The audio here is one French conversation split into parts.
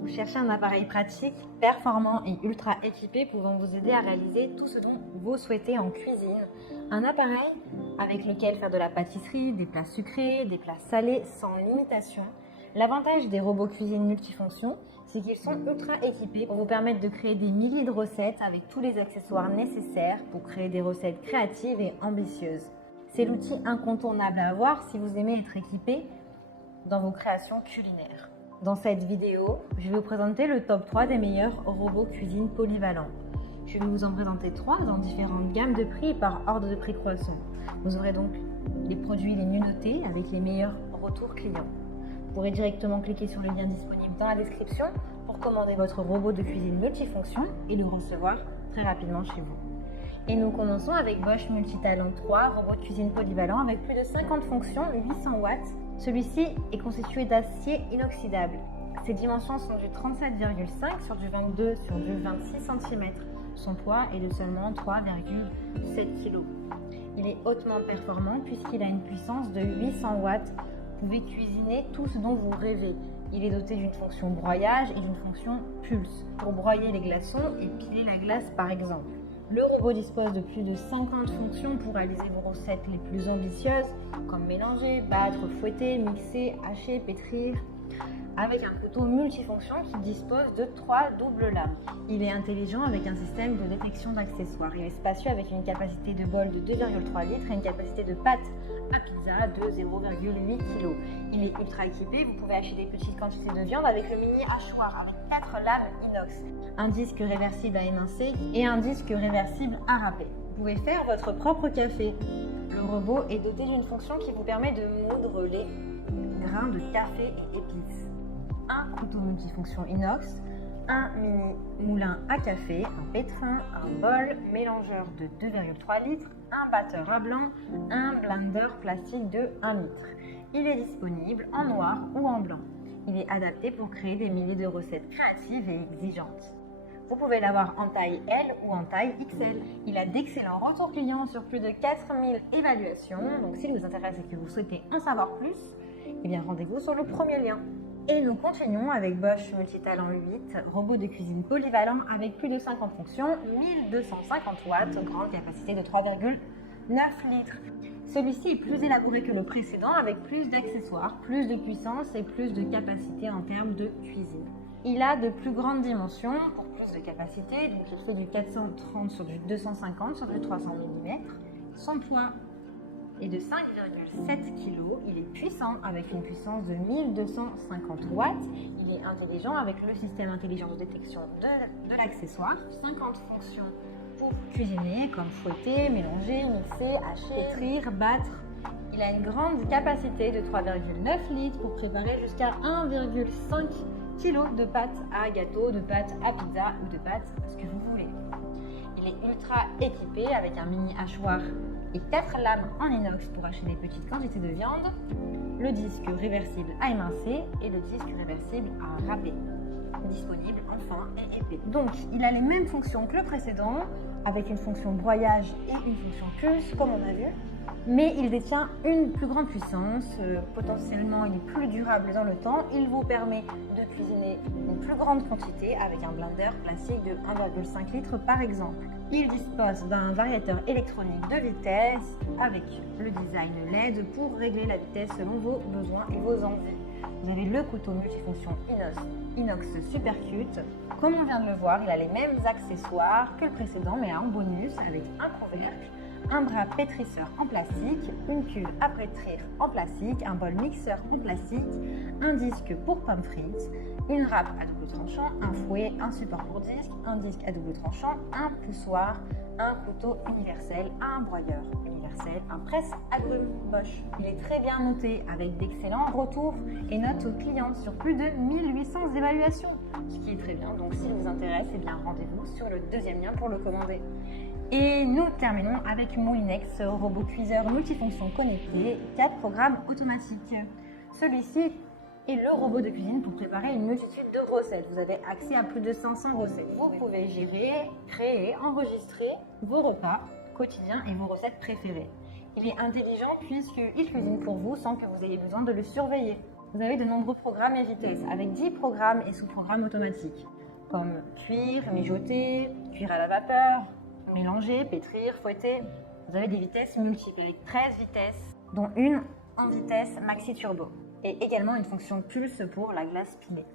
Vous cherchez un appareil pratique, performant et ultra équipé pouvant vous aider à réaliser tout ce dont vous souhaitez en cuisine. Un appareil avec lequel faire de la pâtisserie, des plats sucrés, des plats salés sans limitation. L'avantage des robots cuisine multifonctions, c'est qu'ils sont ultra équipés pour vous permettre de créer des milliers de recettes avec tous les accessoires nécessaires pour créer des recettes créatives et ambitieuses. C'est l'outil incontournable à avoir si vous aimez être équipé dans vos créations culinaires. Dans cette vidéo, je vais vous présenter le top 3 des meilleurs robots cuisine polyvalents. Je vais vous en présenter 3 dans différentes gammes de prix et par ordre de prix croissant. Vous aurez donc les produits les mieux notés avec les meilleurs retours clients. Vous pourrez directement cliquer sur le lien disponible dans la description pour commander votre robot de cuisine multifonction et le recevoir très rapidement chez vous. Et nous commençons avec Bosch Multitalent 3, robot de cuisine polyvalent avec plus de 50 fonctions, 800 watts. Celui-ci est constitué d'acier inoxydable. Ses dimensions sont du 37,5 sur du 22 sur du 26 cm. Son poids est de seulement 3,7 kg. Il est hautement performant puisqu'il a une puissance de 800 watts. Vous pouvez cuisiner tout ce dont vous rêvez. Il est doté d'une fonction broyage et d'une fonction pulse pour broyer les glaçons et piler la glace par exemple. Le robot dispose de plus de 50 fonctions pour réaliser vos recettes les plus ambitieuses, comme mélanger, battre, fouetter, mixer, hacher, pétrir, avec un couteau multifonction qui dispose de 3 doubles lames. Il est intelligent avec un système de détection d'accessoires. Il est spacieux avec une capacité de bol de 2,3 litres et une capacité de pâte à pizza de 0,8 kg. Il est ultra équipé, vous pouvez acheter des petites quantités de viande avec le mini hachoir avec 4 lames inox, un disque réversible à émincer et un disque réversible à râper. Vous pouvez faire votre propre café. Le robot est doté d'une fonction qui vous permet de moudre les grains de café et épices. Un couteau multifonction inox, un mini moulin à café, un pétrin, un bol, mélangeur de 2,3 litres, un batteur à blanc, un blender plastique de 1 litre. Il est disponible en noir ou en blanc. Il est adapté pour créer des milliers de recettes créatives et exigeantes. Vous pouvez l'avoir en taille L ou en taille XL. Il a d'excellents retours clients sur plus de 4000 évaluations. Donc s'il vous intéresse et que vous souhaitez en savoir plus, eh bien rendez-vous sur le premier lien. Et nous continuons avec Bosch Multitalent 8, robot de cuisine polyvalent avec plus de 50 fonctions, 1250 watts, grande capacité de 3,9 litres. Celui-ci est plus élaboré que le précédent avec plus d'accessoires, plus de puissance et plus de capacité en termes de cuisine. Il a de plus grandes dimensions pour plus de capacité, donc il fait du 430 sur du 250 sur du 300 mm. Son poids est de 5,7 kg. Il est puissant avec une puissance de 1250 watts. Il est intelligent avec le système intelligent de détection de l'accessoire. 50 fonctions pour cuisiner comme fouetter, mélanger, mixer, hacher, pétrir, battre. Il a une grande capacité de 3,9 litres pour préparer jusqu'à 1,5 kg de pâte à gâteau, de pâte à pizza ou de pâte à ce que vous voulez. Il est ultra équipé avec un mini hachoir et 4 lames en inox pour hacher des petites quantités de viande, le disque réversible à émincer et le disque réversible à râper, disponible en fin et épais. Donc il a les mêmes fonctions que le précédent, avec une fonction broyage et une fonction pulse comme on a vu, mais il détient une plus grande puissance, potentiellement il est plus durable dans le temps, il vous permet de cuisiner une plus grande quantité avec un blender classique de 1,5 litres par exemple. Il dispose d'un variateur électronique de vitesse avec le design LED pour régler la vitesse selon vos besoins et vos envies. Vous avez le couteau multifonction inox Super Cute. Comme on vient de le voir, il a les mêmes accessoires que le précédent mais en bonus avec un couvercle, un bras pétrisseur en plastique, une cuve à pétrir en plastique, un bol mixeur en plastique, un disque pour pommes frites, une râpe à double tranchant, un fouet, un support pour disque, un disque à double tranchant, un poussoir, un couteau universel, un broyeur universel, un presse-agrumes Bosch. Il est très bien noté avec d'excellents retours et notes aux clients sur plus de 1800 évaluations, ce qui est très bien. Donc s'il vous intéresse, eh bien rendez-vous sur le deuxième lien pour le commander. Et nous terminons avec Moulinex, robot cuiseur multifonction connecté, 4 programmes automatiques. Celui-ci est le robot de cuisine pour préparer une multitude de recettes. Vous avez accès à plus de 500 recettes. Vous pouvez gérer, créer, enregistrer vos repas quotidiens et vos recettes préférées. Il est intelligent puisqu'il cuisine pour vous sans que vous ayez besoin de le surveiller. vous avez de nombreux programmes et vitesses, avec 10 programmes et sous-programmes automatiques, comme cuire, mijoter, cuire à la vapeur, mélanger, pétrir, fouetter. Vous avez des vitesses multiples, avec 13 vitesses, dont une en vitesse maxi turbo, et également une fonction pulse pour la glace pilée.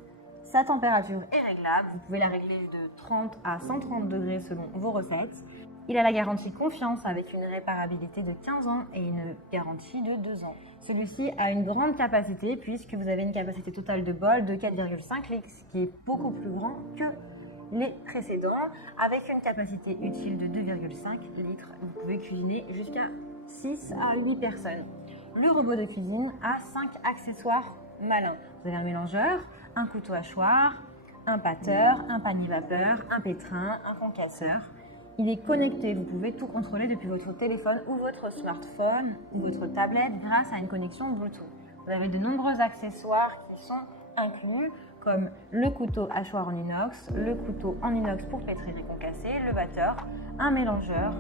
Sa température est réglable, vous pouvez la régler de 30 à 130 degrés selon vos recettes. Il a la garantie confiance avec une réparabilité de 15 ans et une garantie de 2 ans. Celui-ci a une grande capacité puisque vous avez une capacité totale de bol de 4,5 litres, ce qui est beaucoup plus grand que les précédents, avec une capacité utile de 2,5 litres. Vous pouvez cuisiner jusqu'à 6 à 8 personnes. Le robot de cuisine a 5 accessoires malins. Vous avez un mélangeur, un couteau hachoir, un pâteur, un panier vapeur, un pétrin, un concasseur. Il est connecté, vous pouvez tout contrôler depuis votre téléphone ou votre smartphone ou votre tablette grâce à une connexion Bluetooth. Vous avez de nombreux accessoires qui sont inclus, comme le couteau hachoir en inox, le couteau en inox pour pétrir et concasser, le batteur, un mélangeur,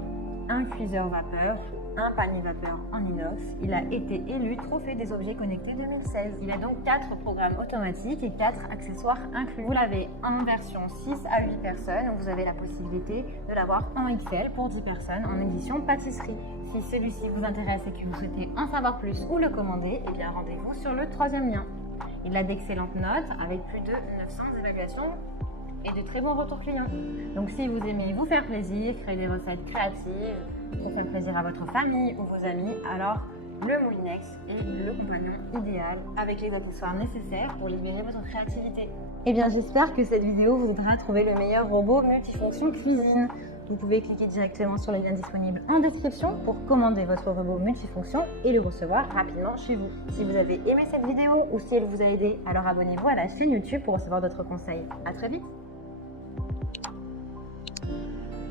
un cuiseur vapeur, un panier vapeur en inox. Il a été élu Trophée des objets connectés 2016. Il a donc 4 programmes automatiques et 4 accessoires inclus. Vous l'avez en version 6 à 8 personnes. Vous avez la possibilité de l'avoir en XL pour 10 personnes en édition pâtisserie. Si celui-ci vous intéresse et que vous souhaitez en savoir plus ou le commander, eh bien rendez-vous sur le 3e lien. Il a d'excellentes notes avec plus de 900 évaluations et de très bons retours clients. Donc si vous aimez vous faire plaisir, créer des recettes créatives pour faire plaisir à votre famille ou vos amis, alors le Moulinex est le compagnon idéal avec les accessoires nécessaires pour libérer votre créativité. Eh bien j'espère que cette vidéo vous aidera à trouver le meilleur robot multifonction cuisine. Vous pouvez cliquer directement sur les liens disponibles en description pour commander votre robot multifonction et le recevoir rapidement chez vous. Si vous avez aimé cette vidéo ou si elle vous a aidé, alors abonnez-vous à la chaîne YouTube pour recevoir d'autres conseils. À très vite!